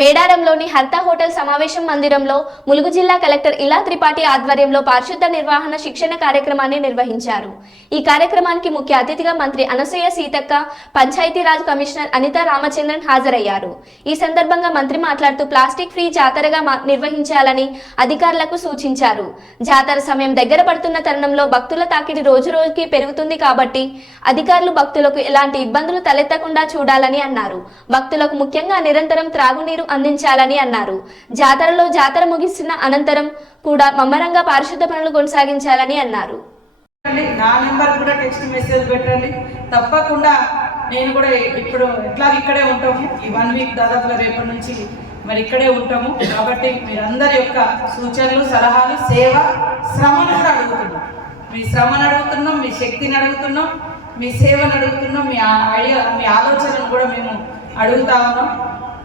మేడారంలోని హర్తా hotel సమావేశం మందిరంలో ములుగు జిల్లా కలెక్టర్ ఇలా త్రిపాఠి ఆధ్వర్యంలో పారిశుద్ధ నిర్వహణ శిక్షణ కార్యక్రమాన్ని నిర్వహించారు. ఈ కార్యక్రమానికి ముఖ్య అతిథిగా మంత్రి అనసూయ సీతక్క, పంచాయతీరాజ్ కమిషనర్ అనితా రామచంద్రన్ హాజరయ్యారు. ఈ సందర్భంగా మంత్రి మాట్లాడుతూ ప్లాస్టిక్ ఫ్రీ జాతరగా నిర్వహించాలని అధికారులకు సూచించారు. జాతర సమయం దగ్గర పడుతున్న తరుణంలో భక్తుల తాకిడి రోజు రోజుకి పెరుగుతుంది కాబట్టి అధికారులు భక్తులకు ఎలాంటి ఇబ్బందులు తలెత్తకుండా చూడాలని అన్నారు. భక్తులకు ముఖ్యంగా నిరంతరం త్రాగునీరు అందించాలని అన్నారు. జాతర ముగిసిన అనంతరం కూడా మమ్మరంగా పారిశుద్ధ పనులు కొనసాగించాలని అన్నారు. నా నెంబర్ కూడా టెక్స్ట్ మెసేజ్ పెట్టండి. తప్పకుండా నేను కూడా ఇప్పుడు ఇక్కడే ఉంటాము. ఈ 1 వీక్ దాదాపుగా రేపటి నుంచి మరి ఇక్కడే ఉంటాము. కాబట్టి మీరందరి యొక్క సూచనలు, సలహాలు, సేవ, శ్రమను కూడా అడుగుతున్నాం. మీ శ్రమను అడుగుతున్నాం, మీ శక్తిని అడుగుతున్నాం, మీ సేవను అడుగుతున్నాం, మీ ఆలోచనను కూడా మేము అడుగుతా ఉన్నాం.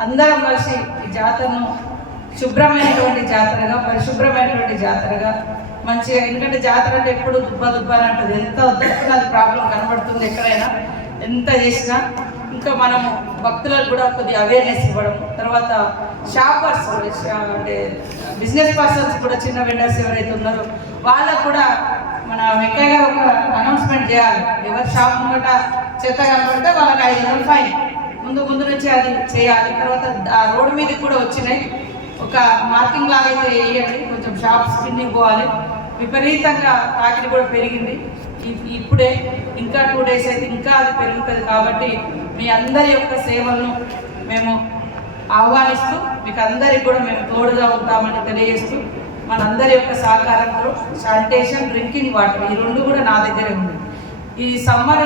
అందరం కలిసి ఈ జాతరను శుభ్రమైనటువంటి జాతరగా, పరిశుభ్రమైనటువంటి జాతరగా మంచిగా, ఎందుకంటే జాతర అంటే ఎప్పుడు దుబ్బ అని అంటుంది. ఎంత వద్దనుకున్నా అది ప్రాబ్లం కనబడుతుంది ఎక్కడైనా, ఎంత చేసినా. ఇంకా మనము భక్తులకు కూడా కొద్దిగా అవేర్నెస్ ఇవ్వడం, తర్వాత షాపర్స్ అంటే బిజినెస్ పర్సన్స్ కూడా, చిన్న వెండర్స్ ఎవరైతే ఉన్నారో వాళ్ళకు కూడా మన వెంకయ్య గారు ఒక అనౌన్స్మెంట్ చేయాలి. ఎవరు షాప్ ముంగట చెత్త కనబడితే వాళ్ళకి 500 ఫైన్ ముందు నుంచి అది చేయాలి. తర్వాత ఆ రోడ్డు మీదకి కూడా వచ్చినాయి, ఒక మార్కింగ్ లాగా అయితే వేయండి. కొంచెం షాప్స్ కిందకి పోవాలి. విపరీతంగా తాకిడి కూడా పెరిగింది. ఇప్పుడే ఇంకా 2 డేస్ అయితే ఇంకా అది పెరుగుతుంది. కాబట్టి మీ అందరి యొక్క సేవలను మేము ఆహ్వానిస్తూ మీకు అందరికి కూడా మేము తోడుగా ఉంటామని తెలియజేస్తూ, మనందరి యొక్క సహకారంతో శానిటేషన్, డ్రింకింగ్ వాటర్ ఈ 2 కూడా నా దగ్గరే ఉంది. ఈ సమ్మర్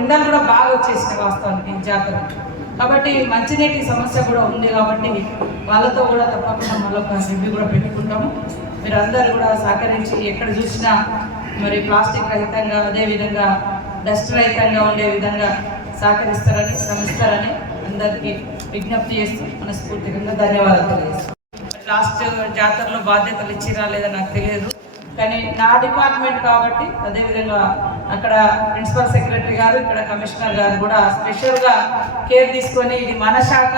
ఎండలు కూడా బాగా వచ్చేసినాయి వాస్తవానికి ఈ జాతర. కాబట్టి మంచినీటి సమస్య కూడా ఉంది. కాబట్టి వాళ్ళతో కూడా తప్పకుండా మరొక రివ్యూ కూడా పెట్టుకుంటాము. మీరు అందరూ కూడా సహకరించి ఎక్కడ చూసినా మరి ప్లాస్టిక్ రహితంగా, అదేవిధంగా డస్ట్ రహితంగా ఉండే విధంగా సహకరిస్తారని, శ్రమిస్తారని అందరికీ విజ్ఞప్తి చేస్తూ మనస్ఫూర్తిగా ధన్యవాదాలు తెలియజేస్తాం. లాస్ట్ జాతరలో బాధ్యతలు ఇచ్చిరా లేదా నాకు తెలియదు, కానీ నా డిపార్ట్మెంట్ కాబట్టి అదేవిధంగా అక్కడ ప్రిన్సిపల్ సెక్రటరీ గారు, ఇక్కడ కమిషనర్ గారు కూడా స్పెషల్గా కేర్ తీసుకొని, ఇది మన శాఖ,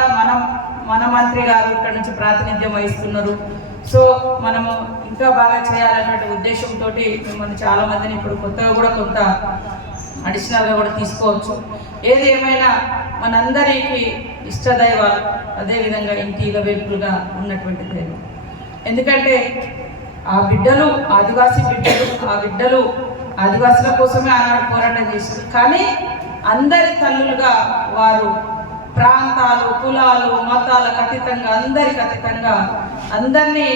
మన మంత్రి గారు ఇక్కడ నుంచి ప్రాతినిధ్యం వహిస్తున్నారు. సో మనము ఇంకా బాగా చేయాలన్నటువంటి ఉద్దేశంతో మిమ్మల్ని చాలామందిని ఇప్పుడు కొత్తగా కూడా కొంత అడిషనల్గా కూడా తీసుకోవచ్చు. ఏది ఏమైనా మనందరికీ ఇష్టదైవాలు, అదేవిధంగా ఇంటిల వేపులుగా ఉన్నటువంటి దైవం. ఎందుకంటే ఆ బిడ్డలు ఆదివాసీ బిడ్డలు, ఆ బిడ్డలు ఆదివాసుల కోసమే ఆనాడు పోరాటం చేశారు. కానీ అందరి తల్లులుగా వారు ప్రాంతాలు, కులాలు, మతాలకు అతీతంగా, అందరికి అతీతంగా అందరినీ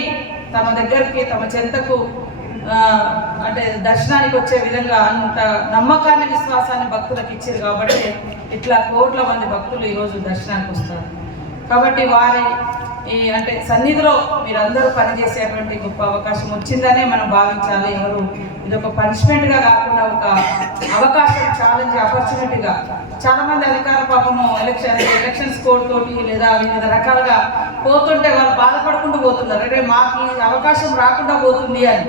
తమ దగ్గరికి, తమ చెంతకు అంటే దర్శనానికి వచ్చే విధంగా అంత నమ్మకాన్ని, విశ్వాసాన్ని భక్తులకు ఇచ్చారు. కాబట్టి ఇట్లా కోట్ల మంది భక్తులు ఈరోజు దర్శనానికి వస్తారు. కాబట్టి వారి అంటే సన్నిధిలో మీరందరూ పనిచేసేటువంటి గొప్ప అవకాశం వచ్చిందనే మనం భావించాలి. ఎవరు ఇది ఒక పనిష్మెంట్గా కాకుండా ఒక అవకాశం, ఛాలెంజ్, ఆపర్చునిటీగా. చాలామంది అధికారులు పాపము ఎలక్షన్స్ కోడ్ తోటి లేదా వివిధ రకాలుగా పోతుంటే వాళ్ళు బాధపడుకుంటూ పోతున్నారు. అంటే మాకు ఈ అవకాశం రాకుండా పోతుంది అని,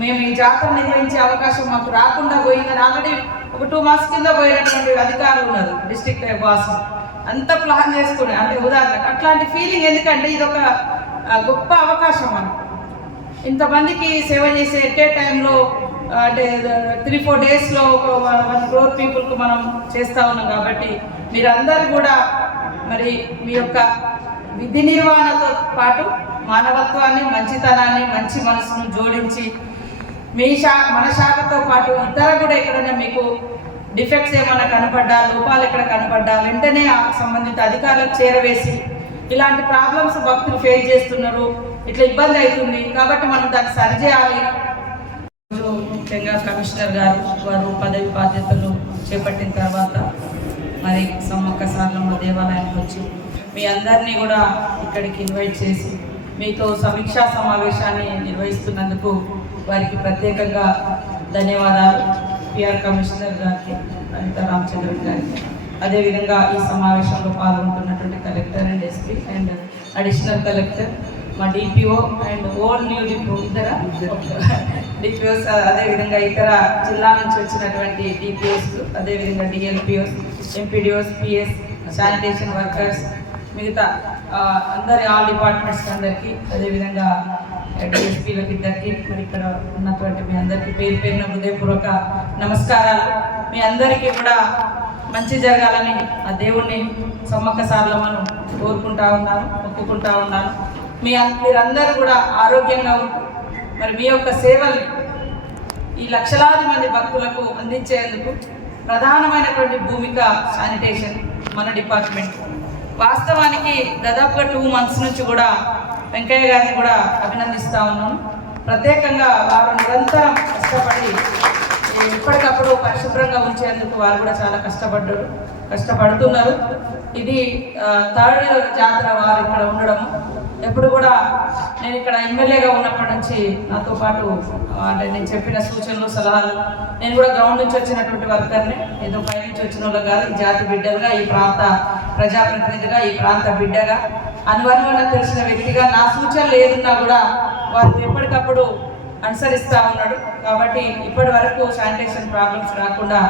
మేము ఈ జాతర నిర్వహించే అవకాశం మాకు రాకుండా పోయిందని ఆల్రెడీ ఒక 2 months కింద పోయినటువంటి అధికారులు ఉన్నారు, డిస్ట్రిక్ట్ బాస్. అంత ప్లాన్ చేసుకుని, అంటే ఉదాహరణకు అట్లాంటి ఫీలింగ్. ఎందుకంటే ఇది ఒక గొప్ప అవకాశం. మనం ఇంతమందికి సేవ చేసే ఎట్టే టైంలో, అంటే 3-4 డేస్లో ఒక 1 crore పీపుల్కి మనం చేస్తూ ఉన్నాం. కాబట్టి మీరందరూ కూడా మరి మీ యొక్క విధి నిర్వహణతో పాటు మానవత్వాన్ని, మంచితనాన్ని, మంచి మనసును జోడించి మన శాఖతో పాటు ఇతర కూడా ఎక్కడైనా మీకు డిఫెక్ట్స్ ఏమైనా కనపడ్డా, లోపాలు ఎక్కడ కనపడ్డా వెంటనే ఆ సంబంధిత అధికారులకు చేరవేసి, ఇలాంటి ప్రాబ్లమ్స్ భక్తులు ఫేస్ చేస్తున్నారు, ఇట్లా ఇబ్బంది అవుతుంది కాబట్టి మనం దాన్ని సరిచేయాలి. ముఖ్యంగా కమిషనర్ గారు వారు పదవి బాధ్యతలు చేపట్టిన తర్వాత మరి సమ్మక్క సారలమ్మ దేవాలయానికి వచ్చి మీ అందరినీ కూడా ఇక్కడికి ఇన్వైట్ చేసి మీతో సమీక్షా సమావేశాన్ని నిర్వహిస్తున్నందుకు వారికి ప్రత్యేకంగా ధన్యవాదాలు. పిఆర్ కమిషనర్ గారికి, అనితా రామచంద్రన్ గారికి, అదేవిధంగా ఈ సమావేశంలో పాల్గొంటున్నటువంటి collector and SP and additional collector, మా డిపిఓ అండ్ ఓల్ న్యూ డిపో ఇతర డిపిఓస్, అదేవిధంగా ఇతర జిల్లా నుంచి వచ్చినటువంటి డిపిఓస్, అదేవిధంగా DLPOs, MPDOs, PS, sanitation workers, మిగతా అందరి ఆల్ డిపార్ట్మెంట్స్కి అందరికీ, అదేవిధంగా డిఎస్పీలకు ఇద్దరికి, మరి ఇక్కడ ఉన్నటువంటి మీ అందరికీ పేరు పేరున హృదయపూర్వక నమస్కారాలు. మీ అందరికీ కూడా మంచి జరగాలని ఆ దేవుణ్ణి సమ్మక్క సార్లమ్మను కోరుకుంటా ఉన్నాను, మొక్కుకుంటా ఉన్నాను. మీరందరూ కూడా ఆరోగ్యంగా ఉంటూ మరి మీ యొక్క సేవల్ని ఈ లక్షలాది మంది భక్తులకు అందించేందుకు ప్రధానమైనటువంటి భూమిక శానిటేషన్ మన డిపార్ట్మెంట్. వాస్తవానికి దాదాపుగా 2 months నుంచి కూడా వెంకయ్య గారిని కూడా అభినందిస్తూ ఉన్నాను. ప్రత్యేకంగా వారు నిరంతరం కష్టపడి ఎప్పటికప్పుడు పరిశుభ్రంగా ఉంచేందుకు వారు కూడా చాలా కష్టపడుతున్నారు. ఇది 3rd జాతర వారు ఇక్కడ ఉండడము. ఎప్పుడు కూడా నేను ఇక్కడ ఎమ్మెల్యేగా ఉన్నప్పటి నుంచి నాతో పాటు అంటే నేను చెప్పిన సూచనలు సలహాలు, నేను కూడా గ్రౌండ్ నుంచి వచ్చినటువంటి వర్కర్ని, ఏదో పై నుంచి వచ్చిన వాళ్ళు కాదు, ఈ జాతి బిడ్డలుగా, ఈ ప్రాంత ప్రజాప్రతినిధిగా, ఈ ప్రాంత బిడ్డగా, అనువనువన తెలిసిన వ్యక్తిగా నా సూచనలు ఏదున్నా కూడా వారు ఎప్పటికప్పుడు అనుసరిస్తూ ఉన్నాడు. కాబట్టి ఇప్పటి వరకు శానిటేషన్ ప్రాబ్లమ్స్ రాకుండా